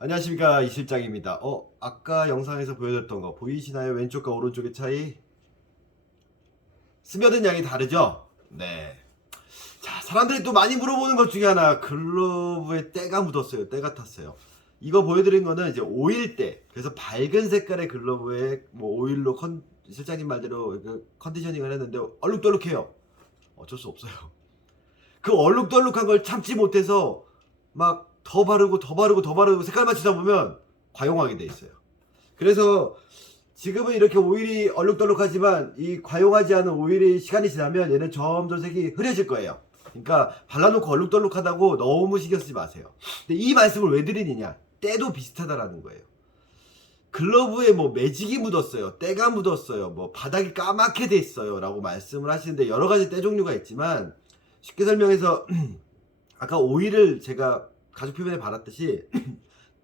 안녕하십니까, 이 실장입니다. 아까 영상에서 보여드렸던 거 보이시나요? 왼쪽과 오른쪽의 차이. 스며든 양이 다르죠? 네. 자, 사람들이 또 많이 물어보는 것 중에 하나, 글러브에 때가 묻었어요. 때가 탔어요. 이거 보여드린 거는 이제 오일 때. 그래서 밝은 색깔의 글러브에 뭐 오일로 실장님 말대로 컨디셔닝을 했는데 얼룩덜룩해요. 어쩔 수 없어요. 그 얼룩덜룩한 걸 참지 못해서 막 더 바르고 더 바르고 더 바르고 색깔 맞추다 보면 과용하게 돼 있어요. 그래서 지금은 이렇게 오일이 얼룩덜룩하지만 이 과용하지 않은 오일이 시간이 지나면 얘는 점점 색이 흐려질 거예요. 그러니까 발라놓고 얼룩덜룩하다고 너무 신경 쓰지 마세요. 근데 이 말씀을 왜 드리느냐? 때도 비슷하다라는 거예요. 글러브에 뭐 매직이 묻었어요, 때가 묻었어요, 뭐 바닥이 까맣게 돼 있어요 라고 말씀을 하시는데, 여러 가지 때 종류가 있지만 쉽게 설명해서 아까 오일을 제가 가죽 표면에 바랐듯이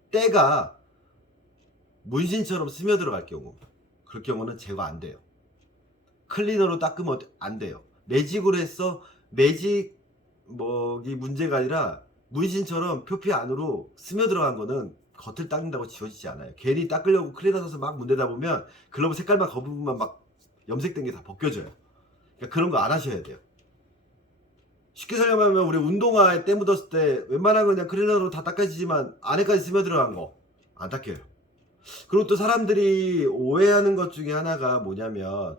때가 문신처럼 스며 들어갈 경우, 그럴 경우는 제거 안 돼요. 클리너로 닦으면 안 돼요. 매직으로 했어. 매직 뭐이 문제가 아니라 문신처럼 표피 안으로 스며 들어간 거는 겉을 닦는다고 지워지지 않아요. 괜히 닦으려고 클리너 써서 막 문대다 보면 글러브 색깔만 그 부분만 막 염색된 게 다 벗겨져요. 그러니까 그런 거 안 하셔야 돼요. 쉽게 설명하면 우리 운동화에 때 묻었을 때 웬만한 건 그냥 클리너로 다 닦아지지만 안에까지 스며 들어간 거 안 닦여요. 그리고 또 사람들이 오해하는 것 중에 하나가 뭐냐면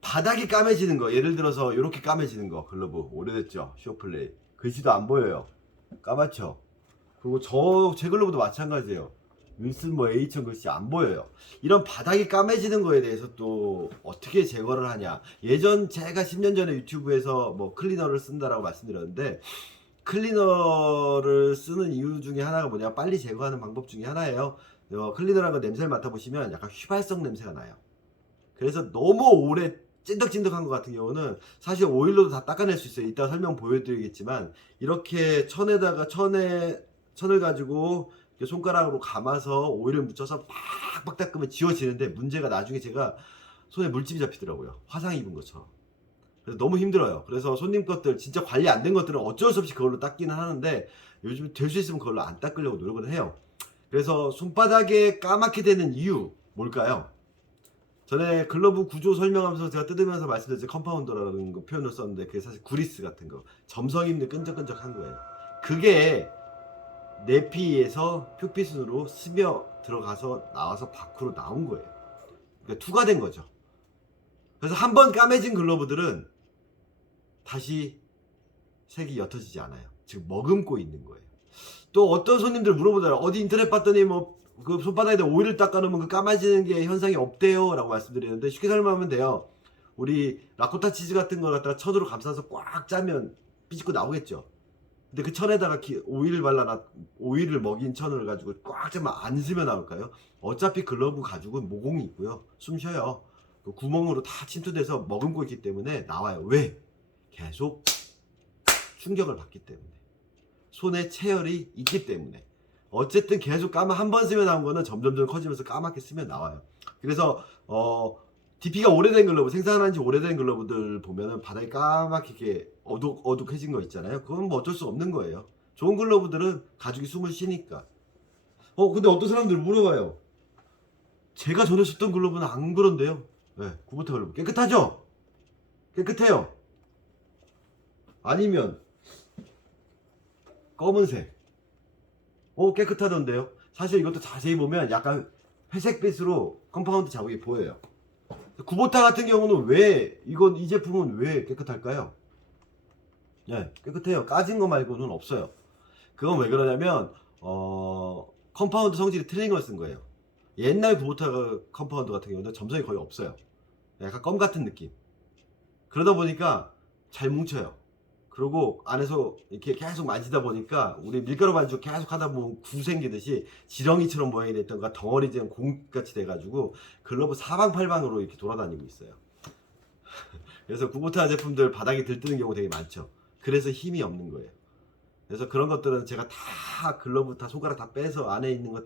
바닥이 까매지는 거. 예를 들어서 이렇게 까매지는 거. 글러브 오래됐죠, 쇼플레이. 글씨도 안 보여요. 까맣죠. 그리고 제 글러브도 마찬가지예요. 윌슨 뭐 A천 글씨 안 보여요. 이런 바닥이 까매지는 거에 대해서 또 어떻게 제거를 하냐. 예전 제가 10년 전에 유튜브에서 뭐 클리너를 쓴다라고 말씀드렸는데, 클리너를 쓰는 이유 중에 하나가 뭐냐, 빨리 제거하는 방법 중에 하나예요. 클리너라는 거 냄새를 맡아보시면 약간 휘발성 냄새가 나요. 그래서 너무 오래 찐득찐득한 것 같은 경우는 사실 오일로도 다 닦아낼 수 있어요. 이따 설명 보여드리겠지만, 이렇게 천을 가지고 손가락으로 감아서 오일을 묻혀서 팍팍 닦으면 지워지는데, 문제가 나중에 제가 손에 물집이 잡히더라고요. 화상 입은 것처럼. 그래서 너무 힘들어요. 그래서 손님 것들 진짜 관리 안 된 것들은 어쩔 수 없이 그걸로 닦기는 하는데, 요즘 될 수 있으면 그걸로 안 닦으려고 노력을 해요. 그래서 손바닥에 까맣게 되는 이유 뭘까요? 전에 글러브 구조 설명하면서 제가 뜯으면서 말씀드렸죠. 컴파운더라는 거 표현을 썼는데, 그게 사실 구리스 같은 거, 점성 있는 끈적끈적한 거예요. 그게 내피에서 표피순으로 스며 들어가서 나와서 밖으로 나온 거예요. 그러니까 투과된 거죠. 그래서 한번 까매진 글러브들은 다시 색이 옅어지지 않아요. 지금 머금고 있는 거예요. 또 어떤 손님들 물어보더라고요. 어디 인터넷 봤더니 뭐 그 손바닥에다 오일을 닦아놓으면 그 까마지는 게 현상이 없대요 라고 말씀드리는데, 쉽게 설명하면 돼요. 우리 라코타 치즈 같은 걸 갖다가 천으로 감싸서 꽉 짜면 삐집고 나오겠죠. 근데 그 천에다가 오일을 먹인 천을 가지고 꽉 짜면 안 스며 나올까요? 어차피 글러브 가죽은 모공이 있고요, 숨 쉬어요. 그 구멍으로 다 침투돼서 머금고 있기 때문에 나와요. 왜? 계속 충격을 받기 때문에, 손에 체열이 있기 때문에. 어쨌든 계속 한 번 쓰면 나온 거는 점점점 커지면서 까맣게 쓰면 나와요. 그래서 DP가 오래된 글러브, 생산한 지 오래된 글러브들 보면은 바닥이 까맣게 이렇게 어둑해진 거 있잖아요. 그건 뭐 어쩔 수 없는 거예요. 좋은 글러브들은 가죽이 숨을 쉬니까. 근데 어떤 사람들 물어봐요. 제가 전에 썼던 글러브는 안 그런데요. 네, 구보타 글러브 깨끗하죠? 깨끗해요. 아니면 검은색. 깨끗하던데요. 사실 이것도 자세히 보면 약간 회색빛으로 컴파운드 자국이 보여요. 구보타 같은 경우는 이 제품은 왜 깨끗할까요? 네, 깨끗해요. 까진 거 말고는 없어요. 그건 왜 그러냐면 컴파운드 성질이 틀린 걸 쓴 거예요. 옛날 구보타 컴파운드 같은 경우는 점성이 거의 없어요. 약간 껌 같은 느낌. 그러다 보니까 잘 뭉쳐요. 그리고 안에서 이렇게 계속 만지다 보니까, 우리 밀가루 반죽 계속 하다 보면 구 생기듯이 지렁이처럼 모양이 됐던가 덩어리처럼 공같이 돼가지고 글러브 사방팔방으로 이렇게 돌아다니고 있어요. 그래서 구보타 제품들 바닥에 들뜨는 경우 되게 많죠. 그래서 힘이 없는 거예요. 그래서 그런 것들은 제가 다 글러브 다 손가락 다 빼서 안에 있는 거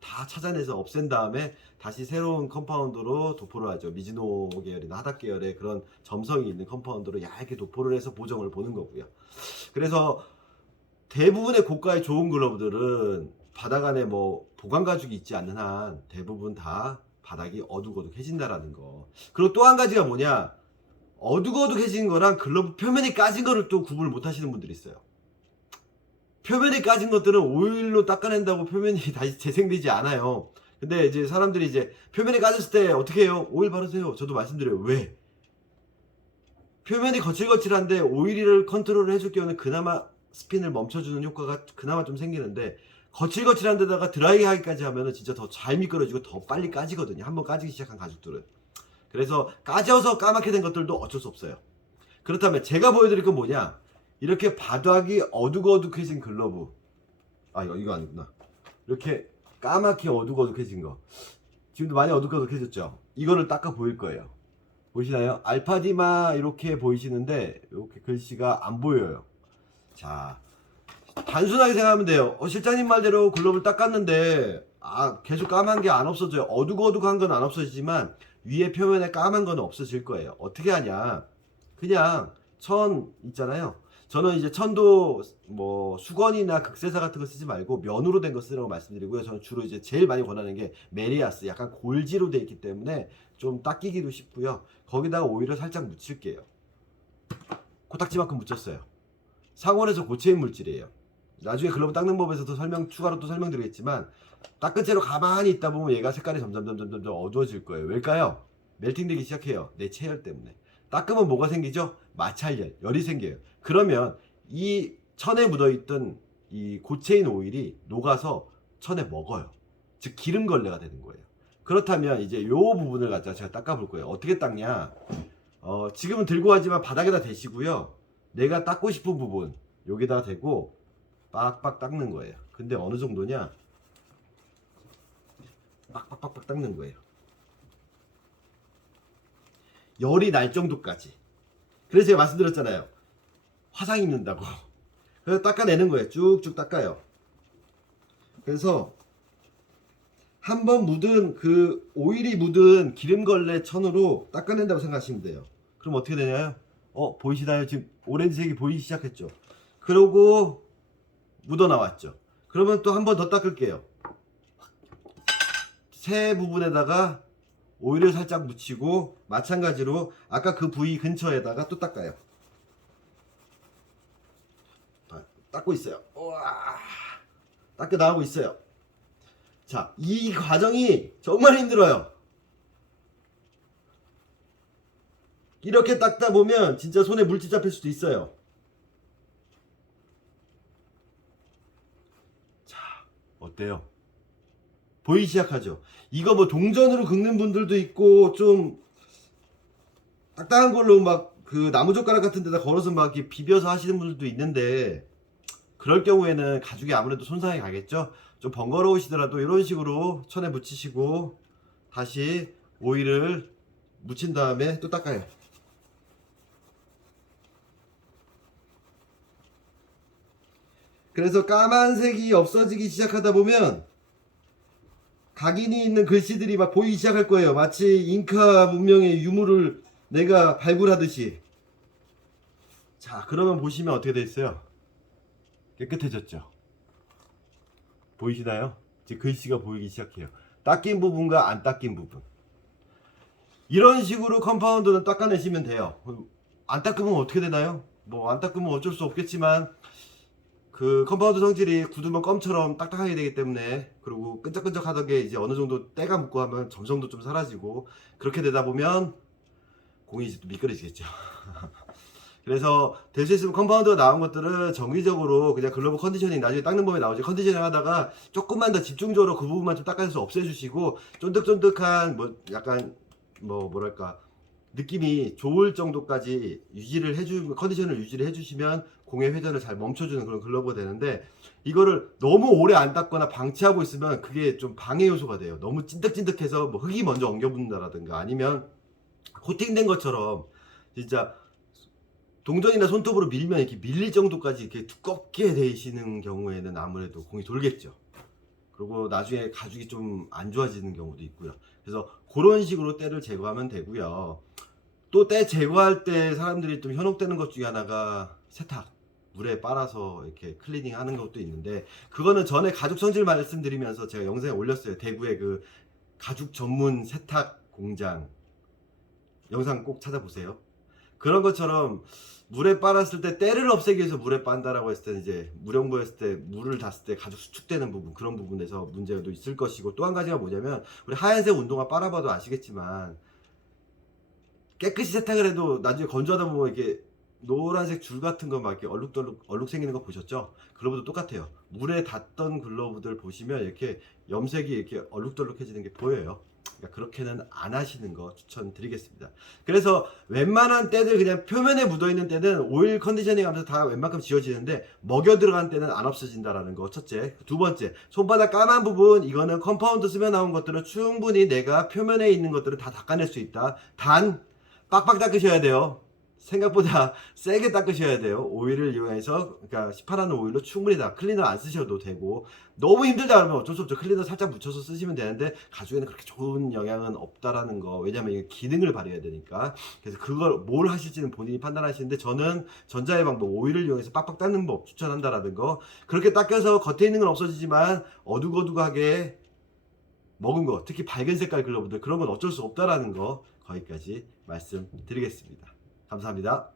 다 찾아내서 없앤 다음에 다시 새로운 컴파운드로 도포를 하죠. 미즈노 계열이나 하닥 계열의 그런 점성이 있는 컴파운드로 얇게 도포를 해서 보정을 보는 거고요. 그래서 대부분의 고가의 좋은 글러브들은 바닥 안에 뭐 보강 가죽이 있지 않는 한 대부분 다 바닥이 어둑어둑해진다라는 거. 그리고 또 한 가지가 뭐냐, 어둑어둑해진 거랑 글러브 표면이 까진 거를 또 구분을 못 하시는 분들이 있어요. 표면이 까진 것들은 오일로 닦아낸다고 표면이 다시 재생되지 않아요. 근데 이제 사람들이 이제 표면이 까졌을 때 어떻게 해요? 오일 바르세요. 저도 말씀드려요. 왜? 표면이 거칠거칠한데 오일을 컨트롤을 해줄 경우는 그나마 스핀을 멈춰주는 효과가 그나마 좀 생기는데, 거칠거칠한 데다가 드라이하기까지 하면은 진짜 더 잘 미끄러지고 더 빨리 까지거든요. 한번 까지기 시작한 가죽들은. 그래서 까져서 까맣게 된 것들도 어쩔 수 없어요. 그렇다면 제가 보여드릴 건 뭐냐, 이렇게 바닥이 어둑어둑해진 글러브, 아 이거 아니구나, 이렇게 까맣게 어둑어둑해진 거, 지금도 많이 어둑어둑해졌죠. 이거를 닦아 보일 거예요. 보시나요? 알파디마 이렇게 보이시는데 이렇게 글씨가 안 보여요. 자, 단순하게 생각하면 돼요. 실장님 말대로 글러브를 닦았는데 계속 까만 게 안 없어져요. 어둑어둑한 건 안 없어지지만 위에 표면에 까만 건 없어질 거예요. 어떻게 하냐, 그냥 천 있잖아요. 저는 이제 천도 뭐 수건이나 극세사 같은 거 쓰지 말고 면으로 된 거 쓰라고 말씀드리고요. 저는 주로 이제 제일 많이 권하는 게 메리아스, 약간 골지로 되어 있기 때문에 좀 닦이기도 쉽고요. 거기다가 오일을 살짝 묻힐게요. 코딱지만큼 묻혔어요. 상온에서 고체인 물질이에요. 나중에 글러브 닦는 법에서도 추가로 또 설명드리겠지만, 닦은 채로 가만히 있다 보면 얘가 색깔이 점점 어두워질 거예요. 왜일까요? 멜팅되기 시작해요. 내 체열 때문에. 닦으면 뭐가 생기죠? 마찰열, 열이 생겨요. 그러면 이 천에 묻어있던 이 고체인 오일이 녹아서 천에 먹어요. 즉 기름 걸레가 되는 거예요. 그렇다면 이제 요 부분을 갖다가 제가 닦아 볼 거예요. 어떻게 닦냐, 지금은 들고 가지만 바닥에다 대시고요. 내가 닦고 싶은 부분 여기다 대고 빡빡 닦는 거예요. 근데 어느 정도냐, 빡빡빡빡 닦는 거예요. 열이 날 정도까지. 그래서 제가 말씀드렸잖아요. 화상 입는다고. 그래서 닦아내는 거예요. 쭉쭉 닦아요. 그래서 한번 묻은 그 오일이 묻은 기름걸레 천으로 닦아낸다고 생각하시면 돼요. 그럼 어떻게 되냐요? 보이시나요? 지금 오렌지색이 보이기 시작했죠. 그러고 묻어 나왔죠. 그러면 또 한 번 더 닦을게요. 새 부분에다가 오일을 살짝 묻히고 마찬가지로 아까 그 부위 근처에다가 또 닦아요. 닦고 있어요. 우와, 닦여 나가고 있어요. 자, 이 과정이 정말 힘들어요. 이렇게 닦다 보면 진짜 손에 물집 잡힐 수도 있어요. 자, 어때요? 보이기 시작하죠? 이거 뭐 동전으로 긁는 분들도 있고, 좀 딱딱한 걸로 막 그 나무젓가락 같은 데다 걸어서 막 이렇게 비벼서 하시는 분들도 있는데, 그럴 경우에는 가죽이 아무래도 손상이 가겠죠? 좀 번거로우시더라도 이런 식으로 천에 묻히시고 다시 오일을 묻힌 다음에 또 닦아요. 그래서 까만색이 없어지기 시작하다 보면 각인이 있는 글씨들이 막 보이기 시작할 거예요. 마치 잉카 문명의 유물을 내가 발굴하듯이. 자, 그러면 보시면 어떻게 돼 있어요? 깨끗해졌죠? 보이시나요? 이제 글씨가 보이기 시작해요. 닦인 부분과 안 닦인 부분. 이런 식으로 컴파운드는 닦아내시면 돼요. 안 닦으면 어떻게 되나요? 뭐 안 닦으면 어쩔 수 없겠지만, 그 컴파운드 성질이 굳으면 껌처럼 딱딱하게 되기 때문에, 그리고 끈적끈적 하던 게 이제 어느 정도 때가 묻고 하면 점성도 좀 사라지고, 그렇게 되다 보면 공이 이제 또 미끄러지겠죠. 그래서 될 수 있으면 컴파운드가 나온 것들은 정기적으로 그냥 글로브 컨디셔닝, 나중에 닦는 법에 나오지, 컨디셔닝 하다가 조금만 더 집중적으로 그 부분만 좀 닦아서 없애주시고, 쫀득쫀득한 뭐 약간 뭐랄까 느낌이 좋을 정도까지 유지를 해주면, 컨디션을 유지를 해주시면 공의 회전을 잘 멈춰주는 그런 글러브가 되는데, 이거를 너무 오래 안 닦거나 방치하고 있으면 그게 좀 방해 요소가 돼요. 너무 찐득찐득해서 뭐 흙이 먼저 엉겨 붙는다라든가, 아니면 코팅된 것처럼 진짜 동전이나 손톱으로 밀면 이렇게 밀릴 정도까지 이렇게 두껍게 되시는 경우에는 아무래도 공이 돌겠죠. 그리고 나중에 가죽이 좀 안 좋아지는 경우도 있고요. 그래서 그런 식으로 때를 제거하면 되고요. 또 때 제거할 때 사람들이 좀 현혹되는 것 중에 하나가 세탁. 물에 빨아서 이렇게 클리닝 하는 것도 있는데, 그거는 전에 가죽 성질 말씀드리면서 제가 영상에 올렸어요. 대구의 그 가죽 전문 세탁 공장 영상 꼭 찾아보세요. 그런 것처럼 물에 빨았을 때 때를 없애기 위해서 물에 빤다라고 했을 때, 이제 무령부였을 때 물을 닿았을 때 가죽 수축되는 부분, 그런 부분에서 문제가 또 있을 것이고, 또 한 가지가 뭐냐면, 우리 하얀색 운동화 빨아봐도 아시겠지만 깨끗이 세탁을 해도 나중에 건조하다 보면 이렇게 노란색 줄 같은 거 막 이렇게 얼룩 생기는 거 보셨죠? 글러브도 똑같아요. 물에 닿던 글러브들 보시면 이렇게 염색이 이렇게 얼룩덜룩해지는 게 보여요. 그러니까 그렇게는 안 하시는 거 추천드리겠습니다. 그래서 웬만한 때들, 그냥 표면에 묻어있는 때는 오일 컨디셔닝 하면서 다 웬만큼 지워지는데, 먹여 들어간 때는 안 없어진다라는 거 첫째. 두 번째, 손바닥 까만 부분, 이거는 컴파운드 쓰며 나온 것들은 충분히 내가 표면에 있는 것들을 다 닦아낼 수 있다. 단 빡빡 닦으셔야 돼요. 생각보다 세게 닦으셔야 돼요. 오일을 이용해서, 그러니까 시판하는 오일로 충분히 다, 클리너 안 쓰셔도 되고, 너무 힘들다 그러면 어쩔 수 없죠. 클리너 살짝 묻혀서 쓰시면 되는데, 가죽에는 그렇게 좋은 영향은 없다라는 거. 왜냐면 이게 기능을 발휘해야 되니까. 그래서 그걸 뭘 하실지는 본인이 판단하시는데, 저는 전자의 방법, 오일을 이용해서 빡빡 닦는 법 추천한다라는 거. 그렇게 닦여서 겉에 있는 건 없어지지만 어둑어둑하게 먹은 거, 특히 밝은 색깔 글러브들, 그런 건 어쩔 수 없다라는 거, 거기까지 말씀드리겠습니다. 감사합니다.